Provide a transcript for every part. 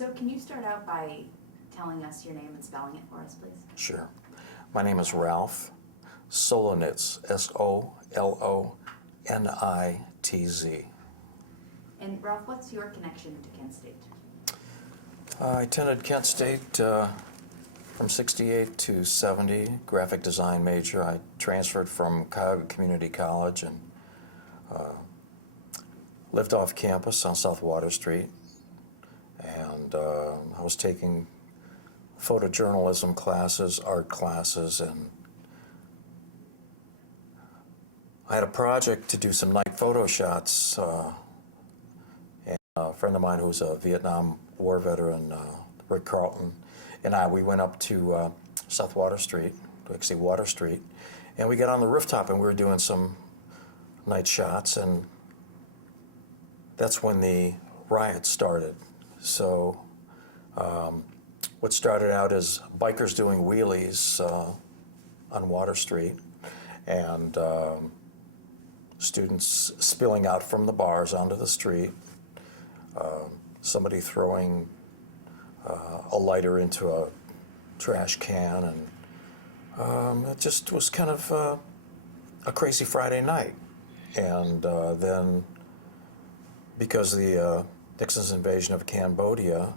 So can you start out by telling us your name and spelling it for us, please? Sure. My name is Ralph Solonitz, Solonitz. And Ralph, what's your connection to Kent State? I attended Kent State from 68 to 70, graphic design major. I transferred from Cuyahoga Community College and lived off campus on South Water Street. And I was taking photojournalism classes, art classes, and I had a project to do some night photo shots. And a friend of mine who's a Vietnam War veteran, Rick Carlton, and we went up to South Water Street, actually Water Street, and we got on the rooftop and we were doing some night shots, and that's when the riot started. So what started out as bikers doing wheelies on Water Street, and students spilling out from the bars onto the street, somebody throwing a lighter into a trash can, and it just was kind of a crazy Friday night. And then, because of the Nixon's invasion of Cambodia,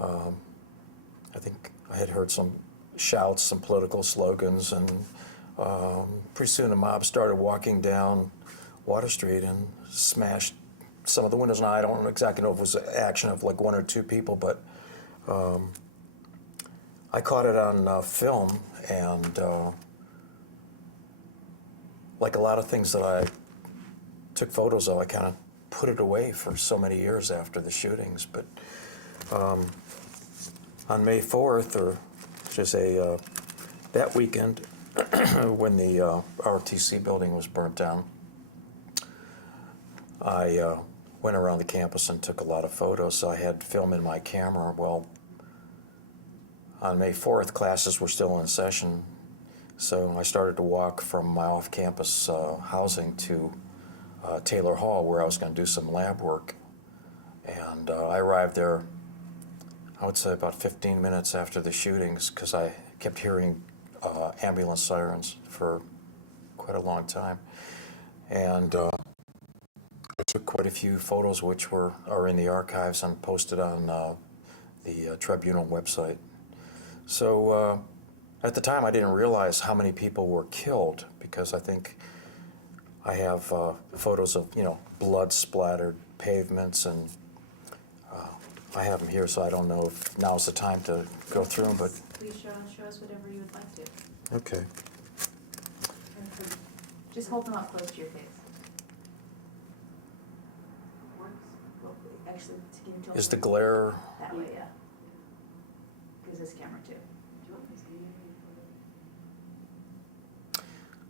I think I had heard some shouts, some political slogans, and pretty soon a mob started walking down Water Street and smashed some of the windows. Now, I don't exactly know if it was an action of like one or two people, but I caught it on film, and like a lot of things that I took photos of, I kind of put it away for so many years after the shootings. But on May 4th, or just that weekend, when the ROTC building was burnt down, I went around the campus and took a lot of photos. So I had film in my camera. Well, on May 4th, classes were still in session, so I started to walk from my off-campus housing to Taylor Hall, where I was going to do some lab work. And I arrived there, I would say about 15 minutes after the shootings, because I kept hearing ambulance sirens for quite a long time. And I took quite a few photos, which are in the archives and posted on the Tribunal website. So at the time, I didn't realize how many people were killed, because I think I have photos of, blood-splattered pavements, and I have them here, so I don't know if now's the time to go through them. But Please show us whatever you would like to. okay. Just hold them up close to your face. Works? Well, actually, can you tell Is the glare? that way, yeah. Because this camera too.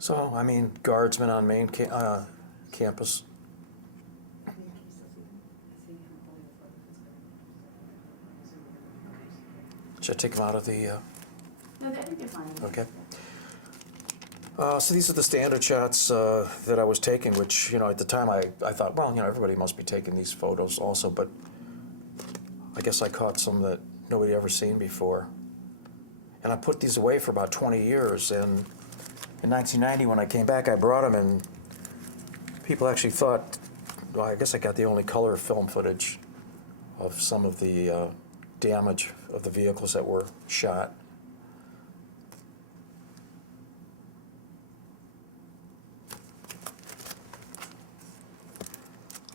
So, I mean, guardsmen on main campus. Should I take them out of the... No, I think they're fine. Okay. So these are the standard shots that I was taking, which, at the time I thought, well, everybody must be taking these photos also, but I guess I caught some that nobody ever seen before. And I put these away for about 20 years, and in 1990, when I came back, I brought them, and people actually thought, well, I guess I got the only color film footage of some of the damage of the vehicles that were shot.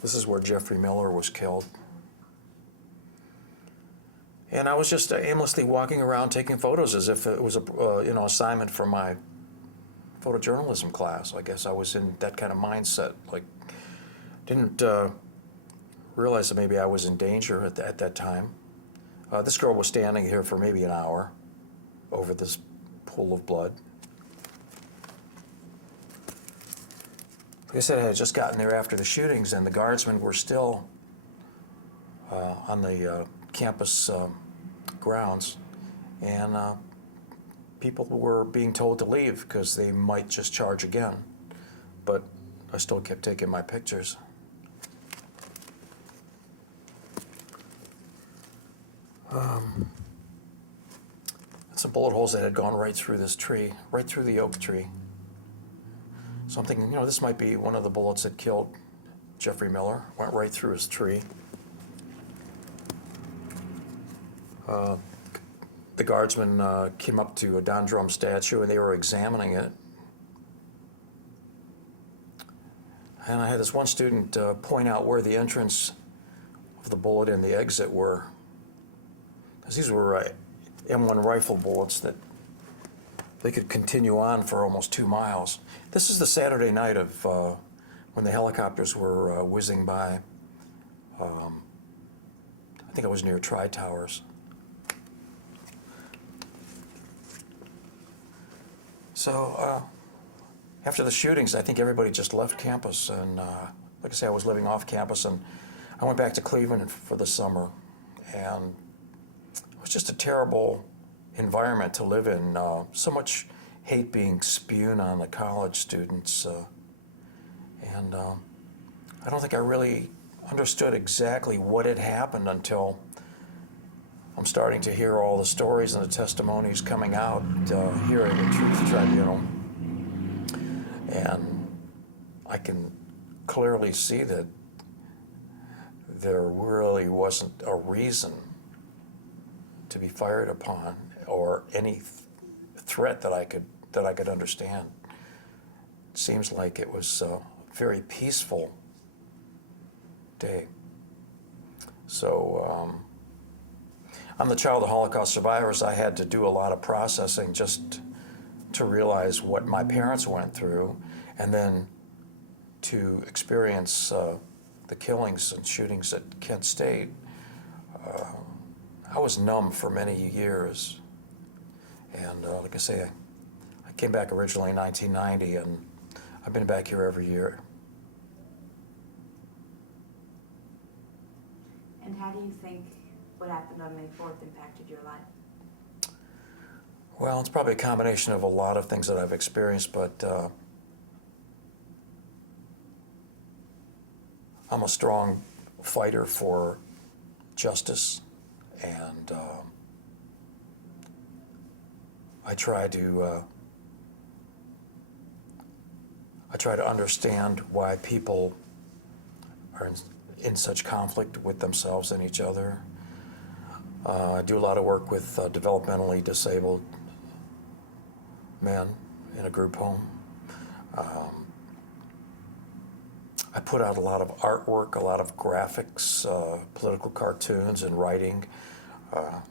This is where Jeffrey Miller was killed. And I was just aimlessly walking around taking photos as if it was a assignment for my photojournalism class. I guess I was in that kind of mindset. Like, didn't realize that maybe I was in danger at that time. This girl was standing here for maybe an hour over this pool of blood. Like I said, I had just gotten there after the shootings, and the guardsmen were still on the campus grounds, and people were being told to leave because they might just charge again. But I still kept taking my pictures. Some bullet holes that had gone right through this tree, right through the oak tree. So I'm thinking, this might be one of the bullets that killed Jeffrey Miller. Went right through his tree. The guardsmen came up to a Don Drum statue and they were examining it. And I had this one student point out where the entrance of the bullet and the exit were. Because these were M1 rifle bullets that they could continue on for almost 2 miles. This is the Saturday night of when the helicopters were whizzing by. I think it was near Tri-Towers. So after the shootings, I think everybody just left campus. And like I say, I was living off campus, and I went back to Cleveland for the summer. And it was just a terrible environment to live in. So much hate being spewed on the college students. And I don't think I really understood exactly what had happened until I'm starting to hear all the stories and the testimonies coming out here at the Truth Tribunal. And I can clearly see that there really wasn't a reason to be fired upon or any threat that I could understand. It seems like it was a very peaceful day. So I'm the child of Holocaust survivors. I had to do a lot of processing just to realize what my parents went through, and then to experience the killings and shootings at Kent State. I was numb for many years. And like I say, I came back originally in 1990, and I've been back here every year. And how do you think what happened on May 4th impacted your life? Well, it's probably a combination of a lot of things that I've experienced, but I'm a strong fighter for justice, and I try to understand why people are in such conflict with themselves and each other. I do a lot of work with developmentally disabled men in a group home. I put out a lot of artwork, a lot of graphics, political cartoons, and writing. I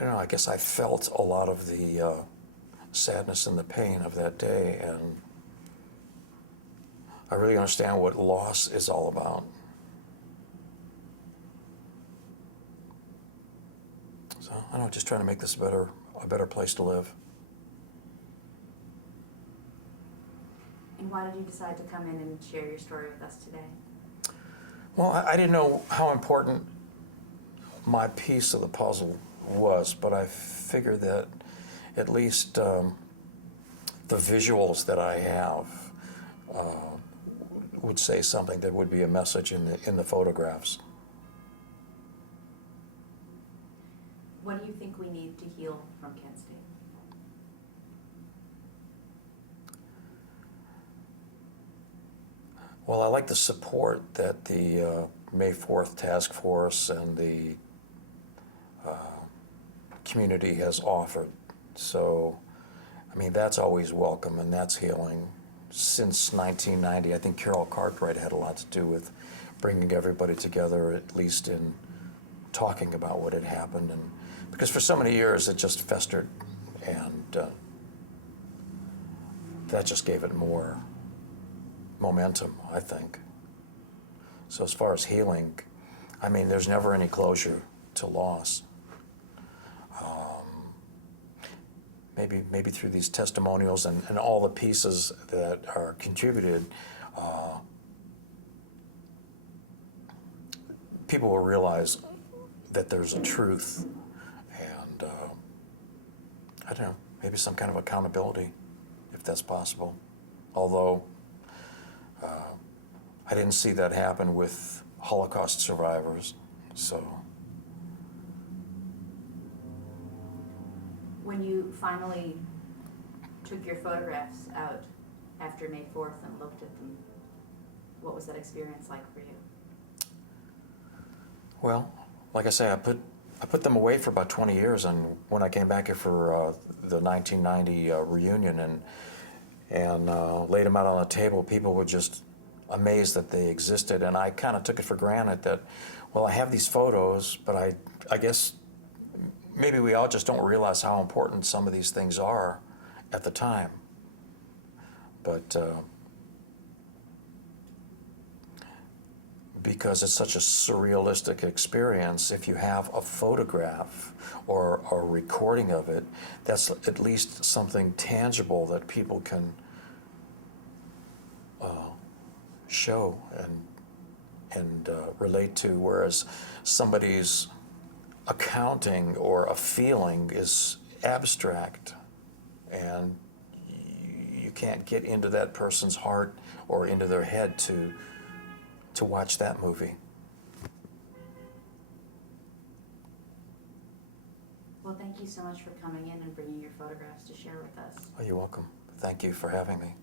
don't know, I guess I felt a lot of the sadness and the pain of that day, and I really understand what loss is all about. So, I don't know, just trying to make this a better place to live. And why did you decide to come in and share your story with us today? Well, I didn't know how important my piece of the puzzle was, but I figured that at least the visuals that I have would say something. That would be a message in the photographs. What do you think we need to heal from Kent State? Well, I like the support that the May 4th task force and the community has offered. So, I mean, that's always welcome, and that's healing. Since 1990, I think Carol Cartwright had a lot to do with bringing everybody together, at least in talking about what had happened. And because for so many years it just festered, and that just gave it more momentum, I think. So as far as healing, I mean, there's never any closure to loss. Maybe through these testimonials and all the pieces that are contributed, people will realize that there's a truth, and I don't know, maybe some kind of accountability, if that's possible. Although I didn't see that happen with Holocaust survivors, so. When you finally took your photographs out after May 4th and looked at them, what was that experience like for you? Well, like I say, I put them away for about 20 years, and when I came back here for the 1990 reunion and laid them out on the table, people were just amazed that they existed, and I kind of took it for granted that, well, I have these photos, but I guess maybe we all just don't realize how important some of these things are at the time. But because it's such a surrealistic experience, if you have a photograph or a recording of it, that's at least something tangible that people can show and relate to, whereas somebody's accounting or a feeling is abstract, and you can't get into that person's heart or into their head to watch that movie. Well, thank you so much for coming in and bringing your photographs to share with us. Oh, you're welcome. Thank you for having me.